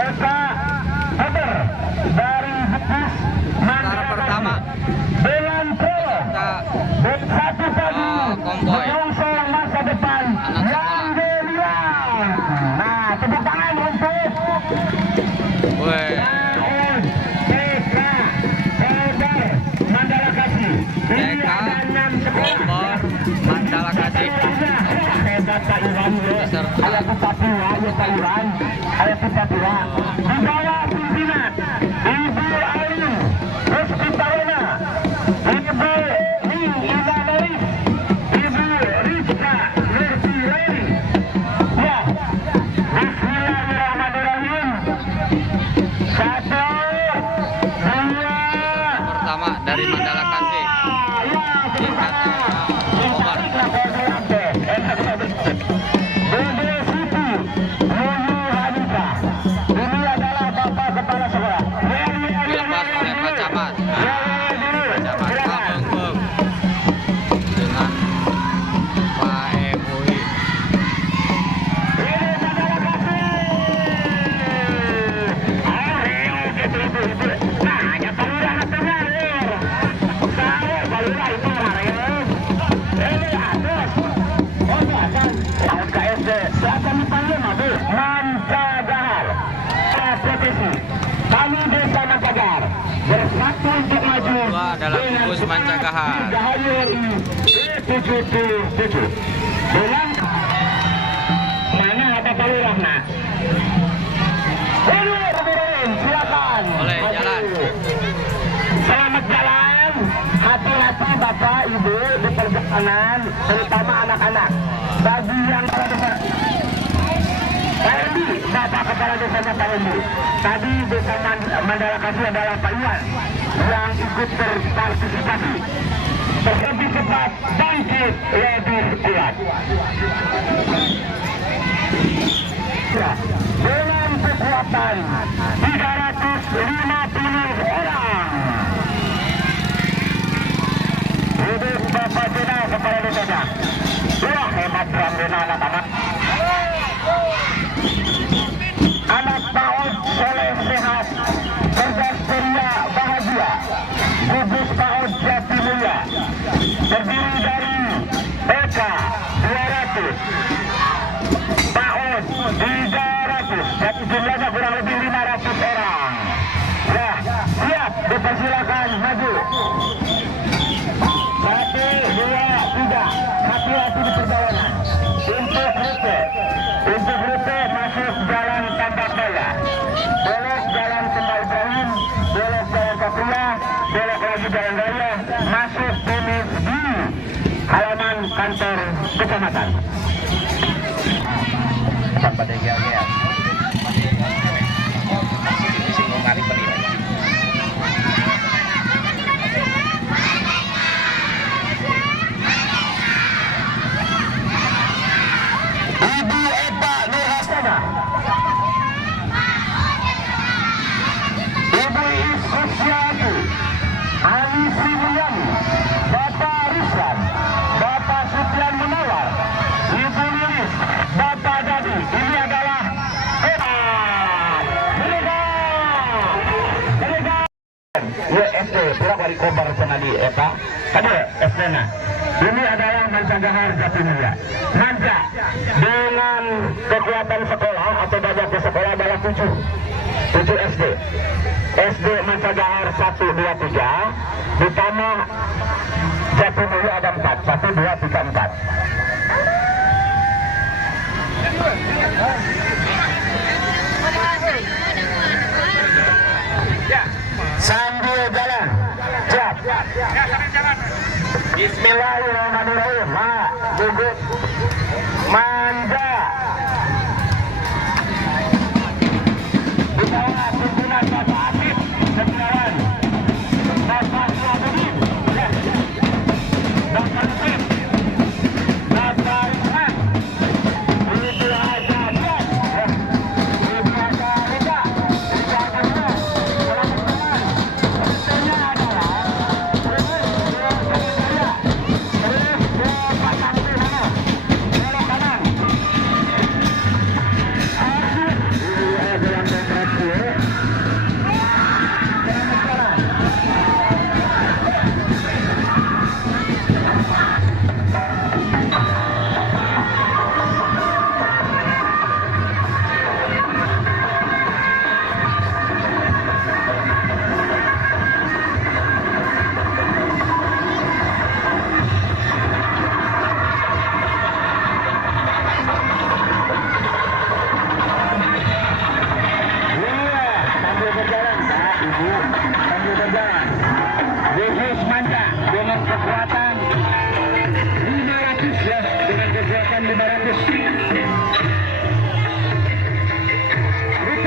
Eka Haber dari Bukis Mandala pertama dengan Pro satu pagi menyongsong masa depan yang gemilang. Nah, tepuk tangan untuk Eka Haber Mandala Kasih. Ini ada 6 sekolah Mandala Kasih hebat Pak Iwan, ayat Papua, ya Pak Iwan, ayat Papua. Di bawah pimpinan Ibu Ayu Hospitalena, Ibu Ning Ilamaris, Ibu Rizka Nurtireni. Ya, Bismillahirrahmanirrahim. 1, 2. pertama dari Mandala Kasih. Kami Desa Mancagahar bersatu untuk maju adalah Gugus Mancagahar. B77 dengan mana ada Pak Lurah, nak? Silakan. Boleh jalan. Selamat jalan. Hati-hati Bapak Ibu di perjalanan, terutama anak-anak. Bagi yang KMB, Bapak Kepala Desanya KMB. Tadi Desa Mandala Kasih adalah Pak Iwan yang ikut berpartisipasi. Lebih cepat, bangkit, lebih kuat. Dengan kekuatan 350 orang. Hidup Bapak Jena Kepala Desanya. Wah, hebat Bang Jena anak-anak. Anak PAUD soleh sehat, cerdas ceria bahagia. Gugus PAUD Jatimulya terdiri dari Eka 200, PAUD 300, jadi jumlahnya kurang lebih 500 orang. Ya, siap, dipersilakan maju. 1, 2, 3, hati-hati di perjalanan. Untuk rute masuk jalan Tambak Raya, belok jalan Sembal Ibrahim, belok jalan Kapria, belok lagi jalan raya, masuk finish di halaman kantor kecamatan. Pada ya. Singgung kali penilai. Ibu Eva Nurhasana, Ibu Iskusyati, Anisi Mulyani, Bapak Rizwan, Bapak Sutian Munawar, Ibu Lilis, Bapak Dadi. Ini adalah SD pura kali kobar senadi Eva. Kada SD-na. Ini adalah Mancagahar Jatimulya. Manca dengan kekuatan sekolah atau belajar ke sekolah adalah 7 SD. SD Mancagahar 1, 2, 3, ditambah Jatimulya ada 4, 1, 2, 3, 4. Sambil jalan, siap. Bismillahirrahmanirrahim. Gugus Manja di bawah pimpinan Bapak Asif Setiawan, Bapak Suwadudin, Bapak Yusuf, Bapak Isman, Ibu Haja Dian, Ibu Haja Rita, Ibu Haja Nur, selamat jalan. Tentunya adalah terus ke Pak Samsi sana, belok kanan.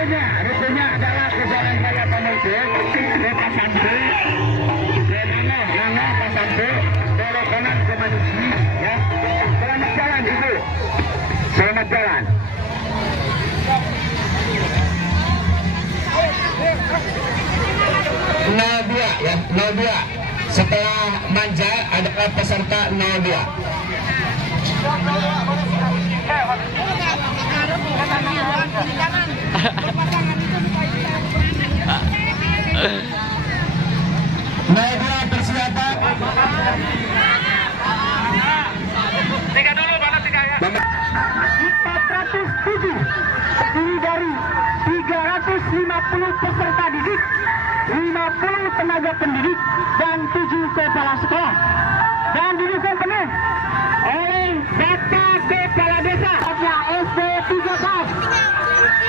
Rutenya adalah ke Jalan Raya Pamungpek, ke Pasantri, ke Nangah Pasantri, belok kanan ke Manusi, ya. Selamat jalan Ibu. Selamat jalan. Nobia ya, Nobia. Setelah Manja adalah peserta Nobia. Nobia persiapan. Tiga dulu, mana tiga ya? 407 dari 350 peserta didik, 50 tenaga pendidik dan 7 kepala sekolah, dan didukung penuh oleh Bapak Kepala Desa SD 3 Kap.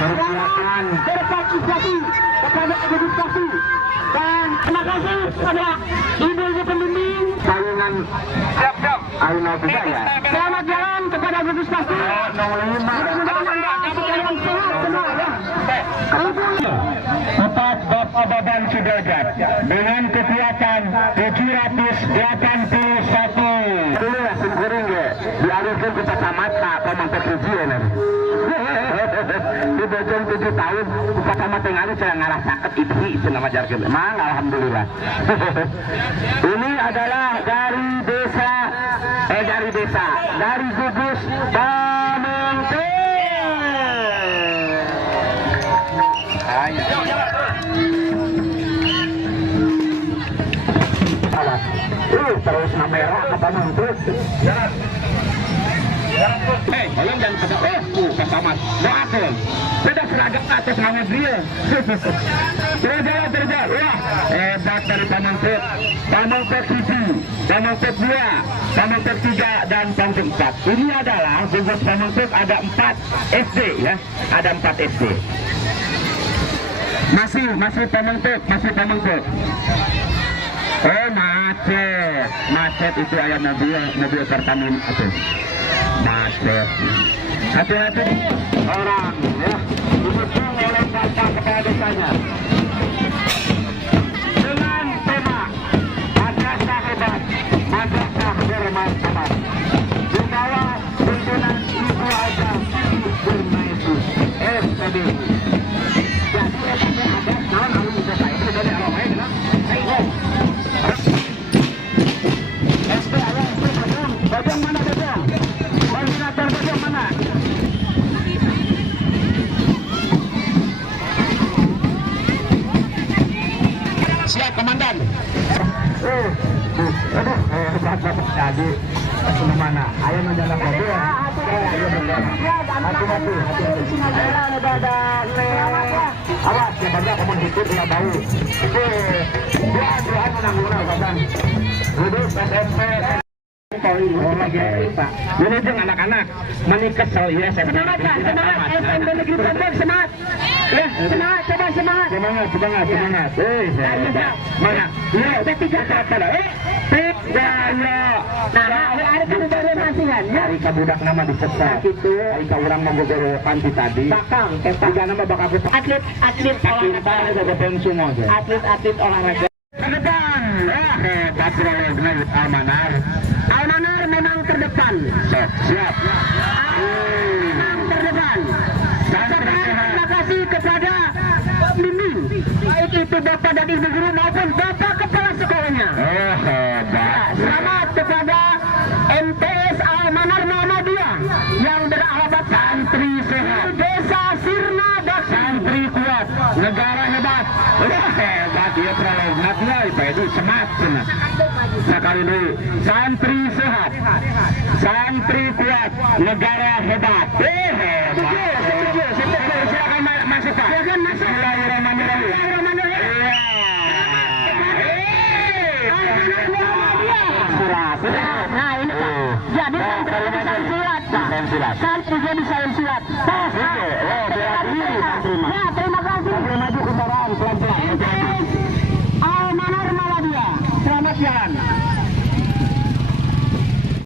Persilakan berpartisipasi kepada edukasi, dan terima kasih kepada ibu-ibu pembimbing saingan. Siap. Ayo bisa ya. Selamat jalan kepada gugus pasti. Empat Bapak Sudrajat dengan kekuatan 781. Dulu ya singkuring ya, dialihkan ke kacamata Pamungpek Tujuh ya. Di bojong 7 tahun ke kacamata yang ada saya ngarah sakit itu nama jargon. Emang alhamdulillah. Ini adalah dari gugus Pamungpek. Terus merah ke Pamungpek. Tolong jangan pada kesamat. Doakan. Sudah seragam atas nama dia. Terjalan. Wah, hebat dari Pamungpek. Pamungpek 1, Pamungpek 2, Pamungpek 3 dan Pamungpek 4. Ini adalah gugus Pamungpek ada 4 SD ya. Ada 4 SD. Masih Pamungpek. Oh macet itu ayah mobil Pertamina itu. Macet. Hati-hati orang ya. Didukung oleh Bapak Kepala Desanya. Dengan tema Madrasah Hebat, Madrasah Bermartabat. Di bawah pimpinan Ibu Haja Bermaisus SPD. Jadi SPD ada tahun lalu bisa saya itu dari awal main kan? SD ada bajang mana bajang? Koordinator bajang mana? Siap komandan. Bapak tadi mana? Ayo menjalan mobil. Hati-hati. Awas ya bangga kamu ikut ya bau. Doa menang kapan? Duduk SMP. Ini dengan anak-anak menikah ya semangat SMP Negeri Pondok semangat ya semangat mana ya tiga kata tiga ya nah ada kan dari masihan ya hari kabudak nama dicetak itu hari kaurang mau gogoro panti tadi bakang tiga nama bakal atlet olahraga ada pensiun aja atlet olahraga terdepan hebat benar Almanar memang terdepan. Siap. Memang terdepan. Terima kasih kepada pembimbing, baik itu Bapak dan Ibu Guru maupun Bapak Kepala Sekolahnya. Selamat kepada MTS Almanar Muhammadiyah yang beralamat Santri Sehat, Desa Sirna dan Santri Kuat, Negara Hebat. Hebat ya prolognya itu semat. Sekali dulu, Santri Sehat, Santri Kuat, Negara Hebat. Setuju. Silakan masuk Pak. Silakan masuk. Nah ini Pak, jadi santri silat. Santri jadi sains silat. Ya terima kasih. Maju kendaraan pelan-pelan. Almanar Muhammadiyah. Selamat jalan.